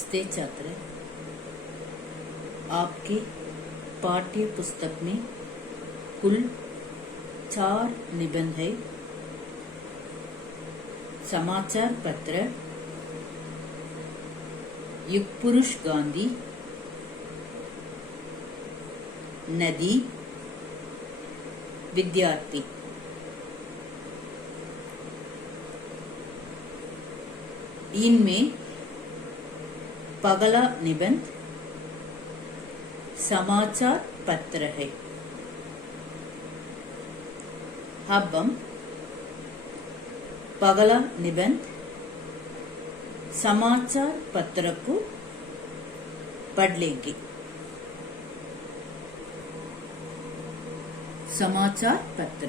नमस्ते छात्र। आपके पाठ्य पुस्तक में कुल 4 निबंध है। समाचार पत्र, युग पुरुष गांधी, नदी, विद्यार्थी। इनमें पगला निबंध समाचार पत्र है। अब हम पगला निबंध समाचार पत्र को पढ़ लेंगे। समाचार पत्र,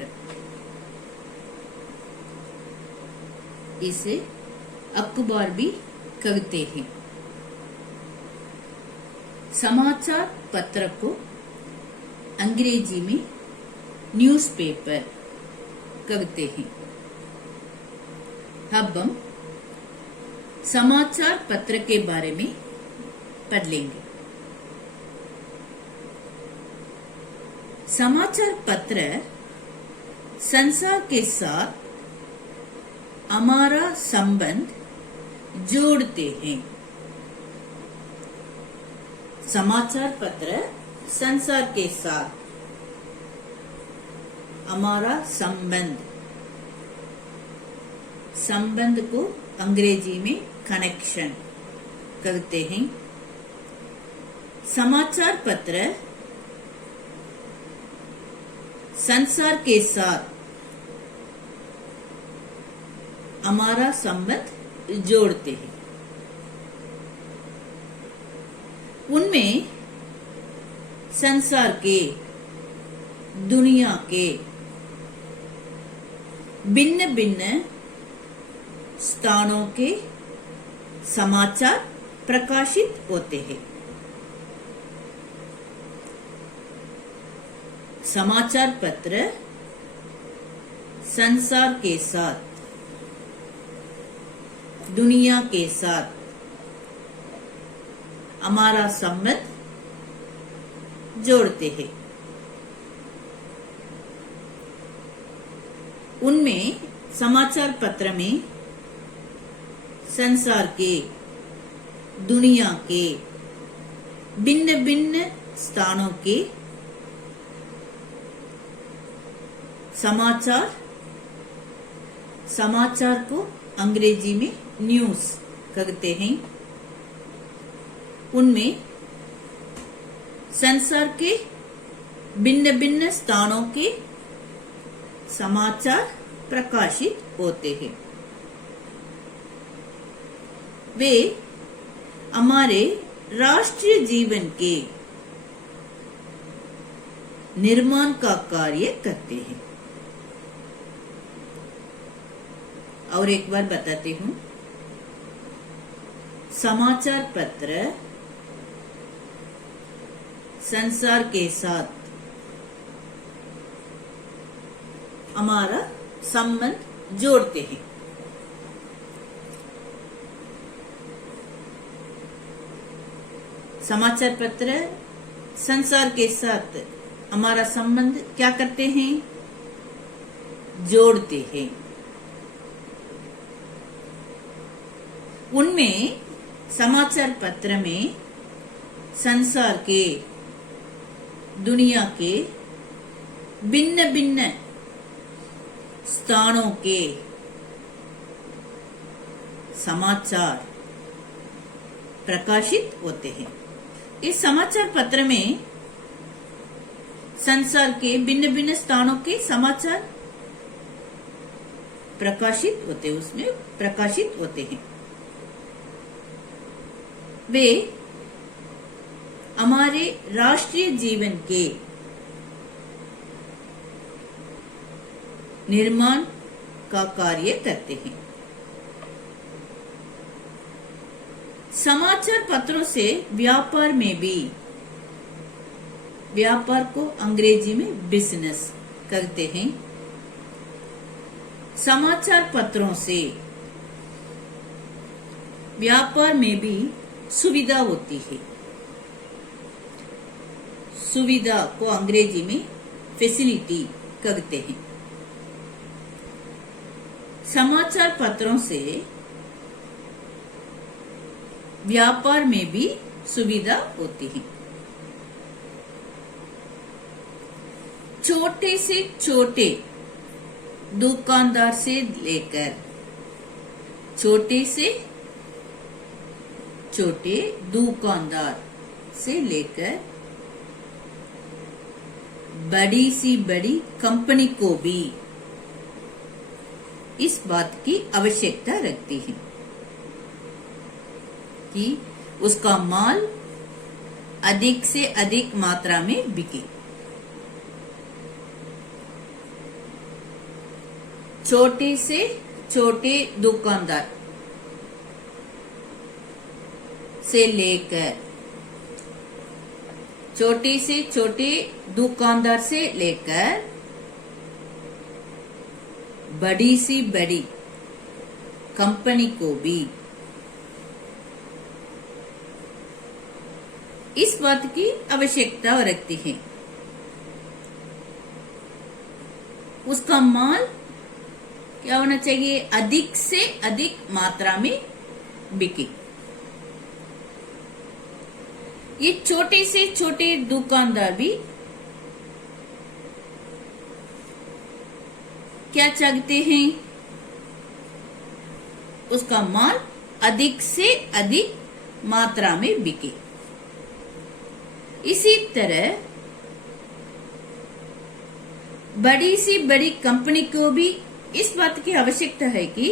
इसे अखबार भी कहते हैं। समाचार पत्र को अंग्रेजी में न्यूज़पेपर कहते हैं। अब हम समाचार पत्र के बारे में पढ़ लेंगे। समाचार पत्र संसार के साथ हमारा संबंध जोड़ते हैं। समाचार पत्र संसार के साथ हमारा संबंध को अंग्रेजी में कनेक्शन कहते हैं। समाचार पत्र संसार के साथ हमारा संबंध जोड़ते हैं। उनमें संसार के, दुनिया के भिन्न भिन्न स्थानों के समाचार प्रकाशित होते हैं। समाचार पत्र संसार के साथ, दुनिया के साथ हमारा संबंध जोड़ते हैं। उनमें समाचार पत्र में संसार के, दुनिया के भिन्न भिन्न स्थानों के समाचार को अंग्रेजी में न्यूज़ कहते हैं। उनमें संसार के भिन्न भिन्न स्थानों के समाचार प्रकाशित होते हैं। वे हमारे राष्ट्रीय जीवन के निर्माण का कार्य करते हैं। और एक बार बताती हूँ, समाचार पत्र संसार के साथ हमारा संबंध जोड़ते हैं। समाचार पत्र संसार के साथ हमारा संबंध क्या करते हैं? जोड़ते हैं। उनमें समाचार पत्र में संसार के, दुनिया के भिन्न भिन्न स्थानों के समाचार प्रकाशित होते हैं। इस समाचार पत्र में संसार के भिन्न भिन्न स्थानों के समाचार प्रकाशित होते हैं। वे हमारे राष्ट्रीय जीवन के निर्माण का कार्य करते हैं। समाचार पत्रों से व्यापार में भी, व्यापार को अंग्रेजी में बिजनेस कहते हैं। समाचार पत्रों से व्यापार में भी सुविधा होती है। सुविधा को अंग्रेजी में फैसिलिटी कहते हैं। समाचार पत्रों से व्यापार में भी सुविधा होती है। छोटे से छोटे दुकानदार से लेकर छोटे से छोटे दुकानदार से लेकर बड़ी सी बड़ी कंपनी को भी इस बात की आवश्यकता रखती है कि उसका माल अधिक से अधिक मात्रा में बिके। छोटे से छोटे दुकानदार से लेकर छोटे से छोटे दुकानदार से लेकर बड़ी सी बड़ी कंपनी को भी इस बात की आवश्यकता रखती है उसका माल क्या होना चाहिए, अधिक से अधिक मात्रा में बिके। ये छोटे से छोटे दुकानदार भी क्या चाहते हैं, उसका माल अधिक से अधिक मात्रा में बिके। इसी तरह बड़ी सी बड़ी कंपनी को भी इस बात की आवश्यकता है कि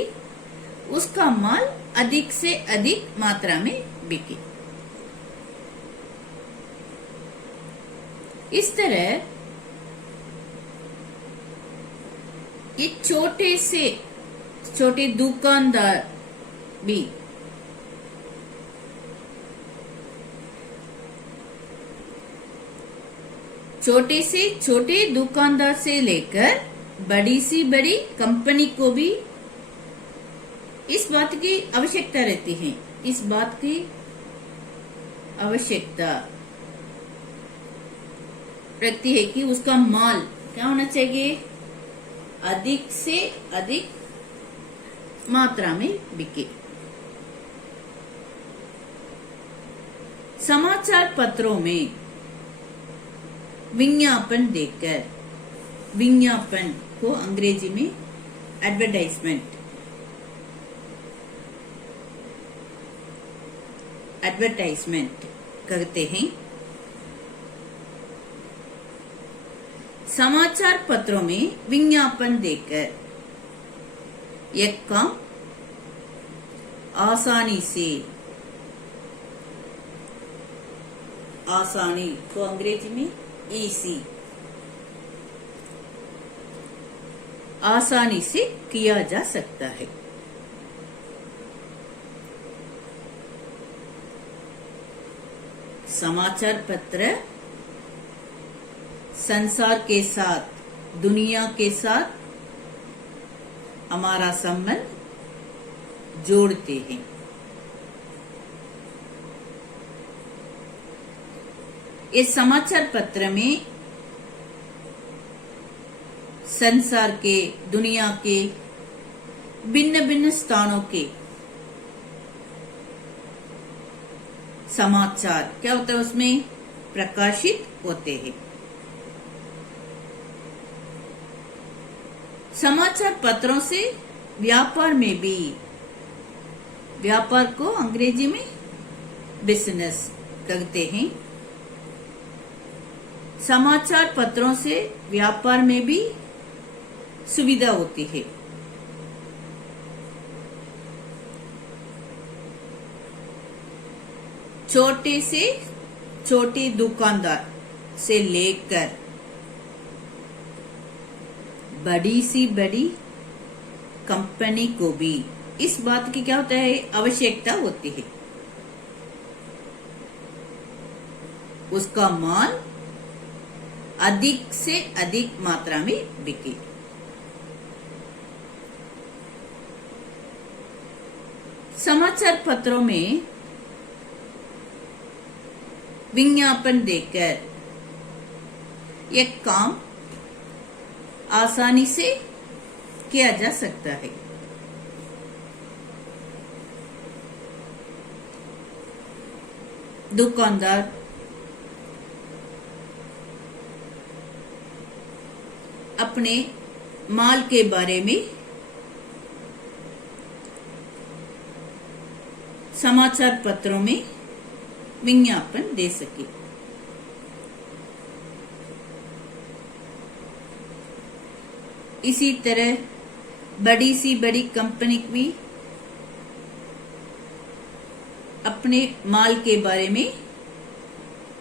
उसका माल अधिक से अधिक मात्रा में बिके। इस तरह ये छोटे से छोटे दुकानदार भी छोटे से छोटे दुकानदार से लेकर बड़ी सी बड़ी कंपनी को भी इस बात की आवश्यकता रहती है, इस बात की आवश्यकता रखती है कि उसका माल क्या होना चाहिए, अधिक से अधिक मात्रा में बिके। समाचार पत्रों में विज्ञापन देकर, विज्ञापन को अंग्रेजी में एडवर्टाइजमेंट कहते हैं। समाचार पत्रों में विज्ञापन देकर एक काम आसानी को अंग्रेजी में ईजी आसानी से किया जा सकता है। समाचार पत्र संसार के साथ, दुनिया के साथ हमारा संबंध जोड़ते हैं। इस समाचार पत्र में संसार के, दुनिया के भिन्न भिन्न स्थानों के समाचार क्या होता है, उसमें प्रकाशित होते हैं। समाचार पत्रों से व्यापार में भी, व्यापार को अंग्रेजी में बिजनेस कहते हैं। समाचार पत्रों से व्यापार में भी सुविधा होती है। छोटे से छोटे दुकानदार से लेकर बड़ी से बड़ी कंपनी को भी इस बात की क्या होता है, आवश्यकता होती है उसका माल अधिक से अधिक मात्रा में बिके। समाचार पत्रों में विज्ञापन देकर यह काम आसानी से किया जा सकता है। दुकानदार अपने माल के बारे में समाचार पत्रों में विज्ञापन दे सके। इसी तरह बड़ी सी बड़ी कंपनी भी अपने माल के बारे में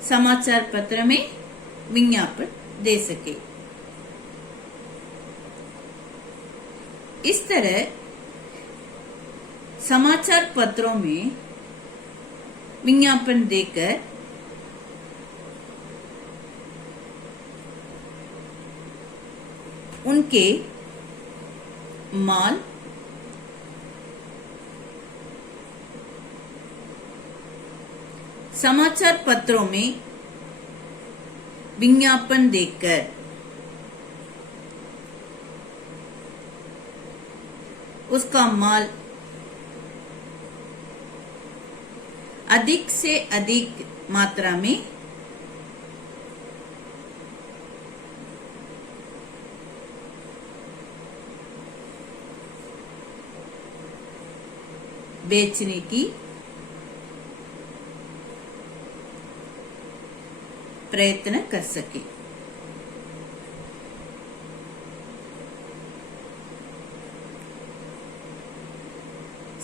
समाचार पत्र में विज्ञापन दे सके। इस तरह समाचार पत्रों में विज्ञापन देकर उनके माल समाचार पत्रों में विज्ञापन देकर उसका माल अधिक से अधिक मात्रा में बेचने की प्रयत्न कर सके।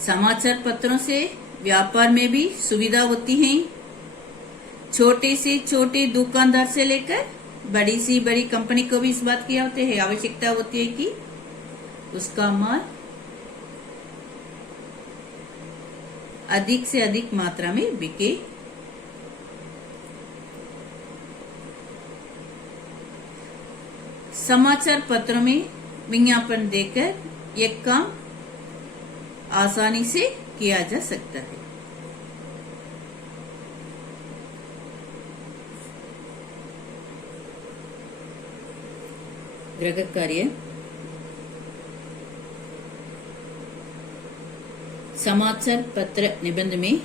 समाचार पत्रों से व्यापार में भी सुविधा होती है। छोटे से छोटे दुकानदार से लेकर बड़ी सी बड़ी कंपनी को भी इस बात की आवश्यकता होती है कि उसका माल अधिक से अधिक मात्रा में बिके। समाचार पत्रों में विज्ञापन देकर यह काम आसानी से किया जा सकता है। गृह कार्य समाचार पत्र निबंध में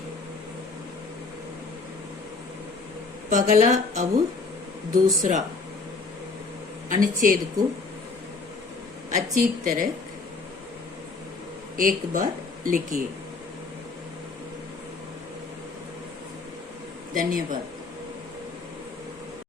पगला अब दूसरा अनुच्छेद को अच्छी तरह एक बार लिखिए। धन्यवाद।